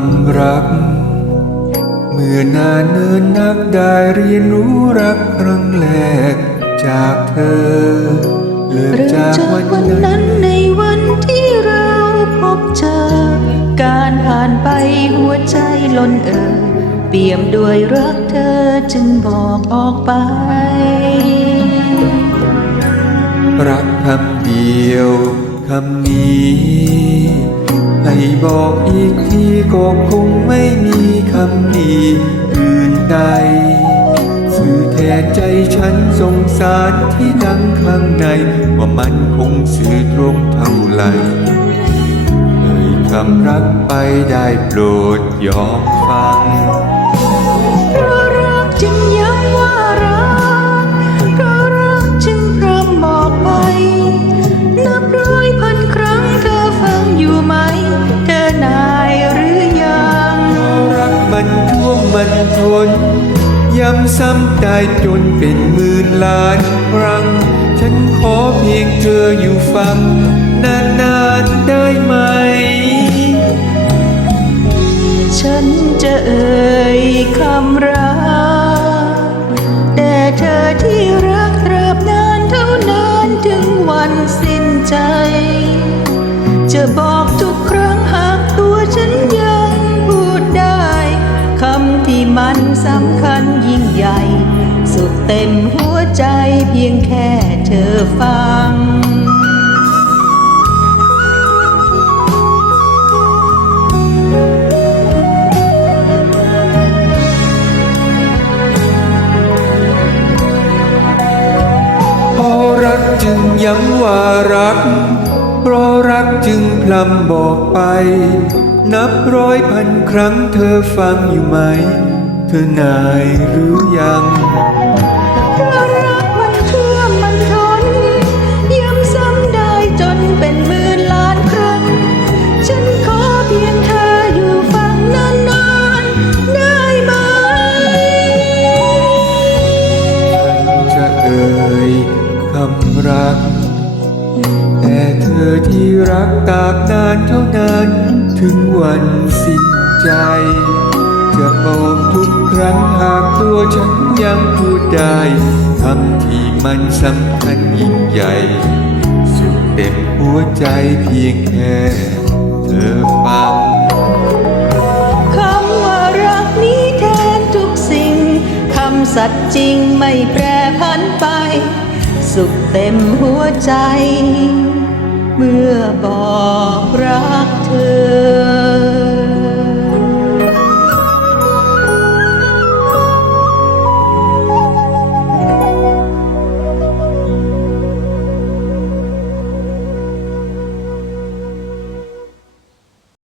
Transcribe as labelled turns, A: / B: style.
A: คำรัก เมื่อนานเนินนักได้เรียนรู้รักครั้งแรกจากเธอเริ่มจาก
B: จาก
A: วัน
B: นั้
A: นนั้
B: นในวันที่เราพบเจอ การผ่านไปหัวใจล้นเอ่อเปี่ยมด้วยรักเธอจึงบอกออกไป
A: รักคำเดียวคำนี้ ให้บอกอีกทีก็คงไม่มีคำดีอื่นใดสื่อแทนใจฉันสงสารที่ดังข้างใน ว่ามันคงสื่อตรงเท่าไหร่เลยคำรักไปได้โปรดยอมฟัง ทนย้ำซ้ำได้จนเป็นหมื่นล้านครั้ง ฉันขอเพียงเธออยู่ฟัง นานๆได้ไหม
B: ฉันจะเอ่ยคำรักแต่เธอที่รักตราบนานเท่านานถึงวันสิ้นใจ จะบอก สำคัญยิ่งใหญ่ สุดเต็มหัวใจเพียงแค่เธอฟัง
A: เพราะรักจึงย้ำว่ารัก เพราะรักจึงพลำบอกไป นับร้อยพันครั้งเธอฟังอยู่ไหม เธอนายหรือยัง
B: เพราะรักมันท่วมมันทนย้ำซ้ำได้จนเป็นหมื่นล้านครั้ง ฉันขอเพียงเธออยู่ฟังนานๆได้ไหม
A: จะเอ่ยคำรัก แต่เธอที่รักตากนานเท่านั้น ถึงวันสิ้นใจ จะบอกทุกครั้งหากตัวฉันยังพูดได้คำที่มันสำคัญยิ่งใหญ่ สุดเต็มหัวใจเพียงแค่เธอฟัง
B: คำว่ารักนี้แทนทุกสิ่ง คำสัตย์จริงไม่แปรพันไป สุขเต็มหัวใจ เมื่อบอกรักเธอ